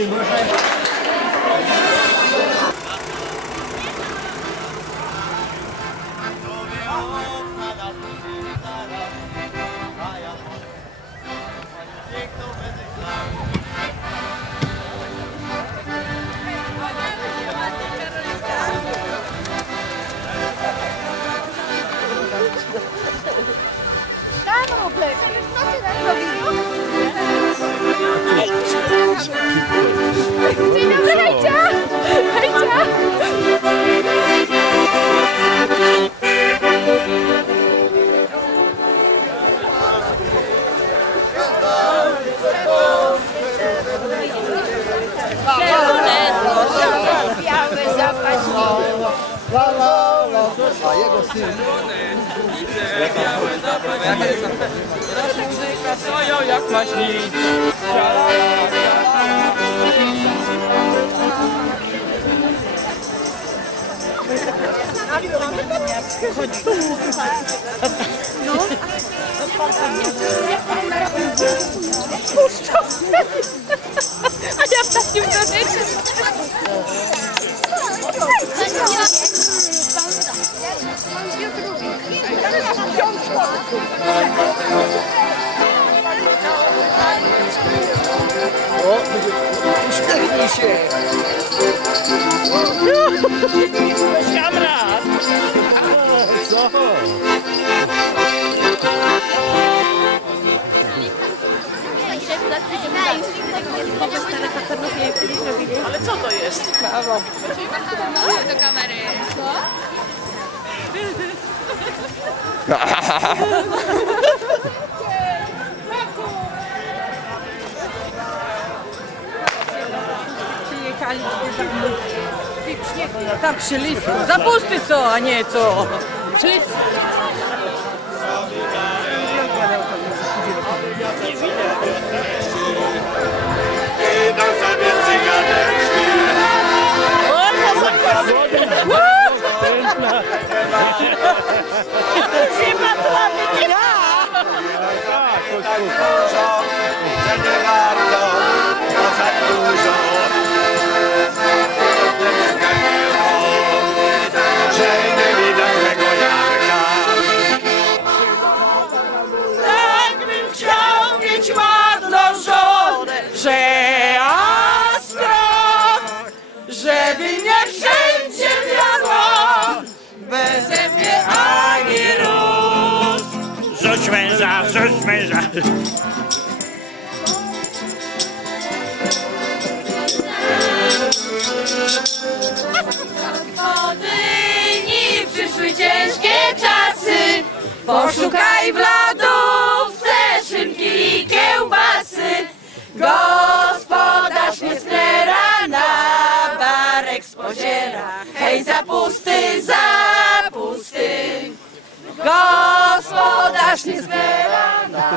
Russian, Russian. La la la, to jest... A jego syn. Stoją jak maśnicy, sialala, sialala, A ja w takim dotyczy. Kamrat! Co? Co, a nie co. Szliśmy. tak dużo, że Odyni przyszły ciężkie czasy. Poszukaj w lodówce szynki i kiełbasy. Gospodarz nie zbiera na barek spodziera. Hej, zapusty, zapusty. Gospodarz nie zbiera na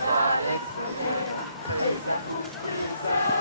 barek spodziera. Hej, zapusty, zapusty.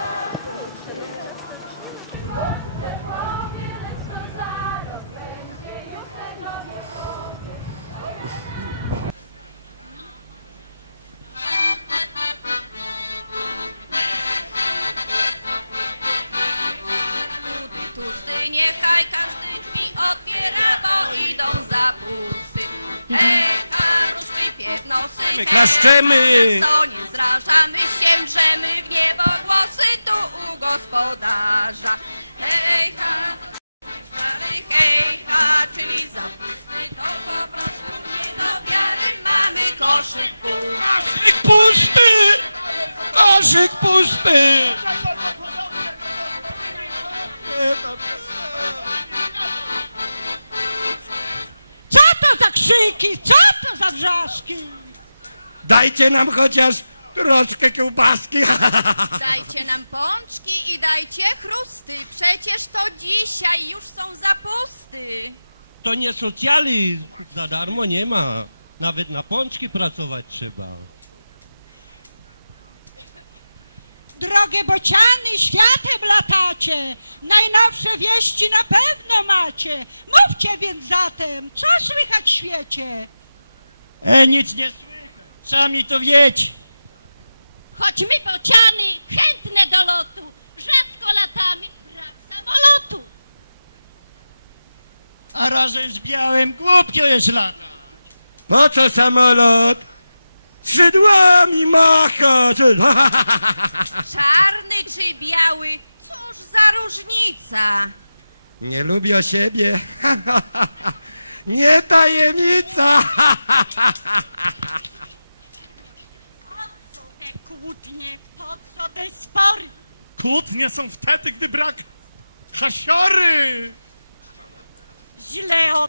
Klaszczemy! To nie zrażamy się, drzemy w niebo głosy tu u gospodarza. Hej, ha, stary, hej, ha, czyli zapusty, to po prostu nie do wiary mamy koszyk pusty. Kaszyk pusty! Kaszyk pusty! Co to za krzyki? Co to za wrzaski? Dajcie nam chociaż troszkę kiełbaski. Dajcie nam pączki i dajcie chrusty, przecież to dzisiaj już są zapusty. To nie socjalizm. Za darmo nie ma. Nawet na pączki pracować trzeba. Drogie bociany, światem latacie. Najnowsze wieści na pewno macie. Mówcie więc zatem, co słychać w świecie? E, nic nie słychać. Sami to wiecie. Choć my bociany chętne do lotu, rzadko latamy, brak samolotu. A razem z białym głupio jest lata. Po co samolot? Skrzydłami machać! Czarny czy biały, cóż za różnica. Nie lubię siebie. Nie tajemnica! Po co te kłótnie, po co te spory? Kłótnie są wtedy, gdy brak hasiory. Źle o...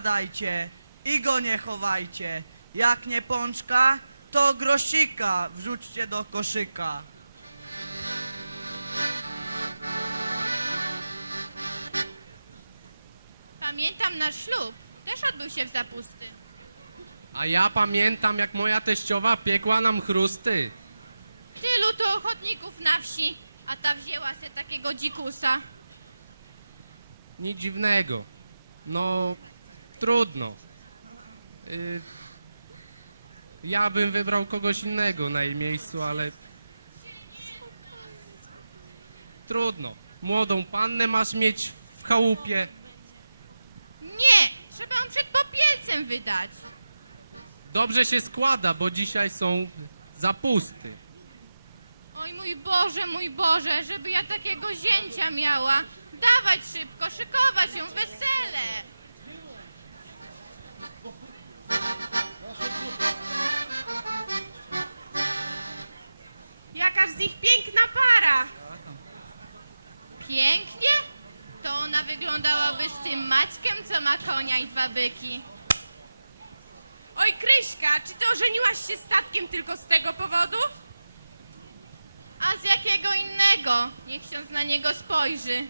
dajcie i go nie chowajcie. Jak nie pączka, to grosika wrzućcie do koszyka. Pamiętam nasz ślub. Też odbył się w zapusty. A ja pamiętam, jak moja teściowa piekła nam chrusty. Tylu to ochotników na wsi, a ta wzięła se takiego dzikusa. Nic dziwnego. No, trudno. Y, ja bym wybrał kogoś innego na jej miejscu, ale... Trudno. Młodą pannę masz mieć w chałupie. Nie, trzeba ją przed popielcem wydać. Dobrze się składa, bo dzisiaj są zapusty. Oj mój Boże, mój Boże, żeby ja takiego zięcia miała. Dawać szybko, szykować ją, wesele. Jakaż z nich piękna para! Pięknie? To ona wyglądałaby z tym Maćkiem, co ma konia i dwa byki. Oj, Kryśka, czy ty ożeniłaś się statkiem tylko z tego powodu? A z jakiego innego? Niech ksiądz na niego spojrzy.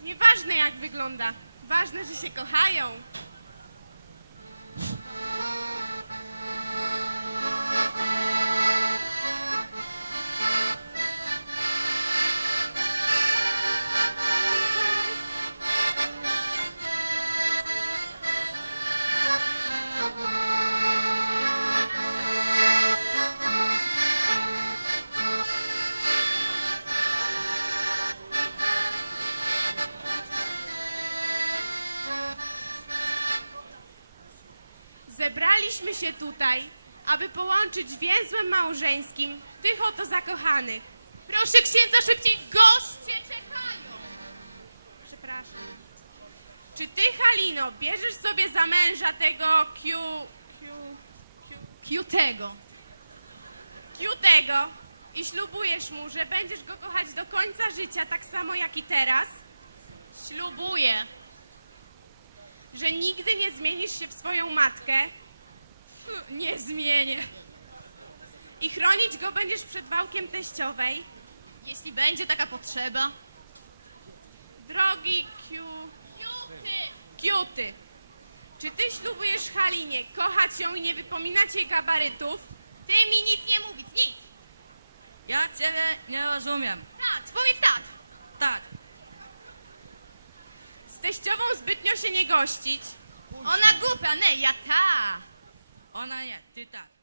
Nieważne jak wygląda, ważne, że się kochają. Zebraliśmy się tutaj, aby połączyć więzłem małżeńskim tych oto zakochanych. Proszę księdza szybciej, goście czekają. Przepraszam. Czy ty, Halino, bierzesz sobie za męża tego Q... Q... Q... Kiutego. Q i ślubujesz mu, że będziesz go kochać do końca życia, tak samo jak i teraz? Ślubuję. Że nigdy nie zmienisz się w swoją matkę Nie zmienię. i chronić go będziesz przed wałkiem teściowej? Jeśli będzie taka potrzeba. Drogi Q... Kiuty. Kiuty, czy ty ślubujesz Halinie kochać ją i nie wypominać jej gabarytów? Ty mi nic nie mówić, nic. Ja ciebie nie rozumiem. Tat, powiedz tat. Tak, Z teściową zbytnio się nie gościć? Ona głupia, nie, ja ta. Ona nie, ty tak.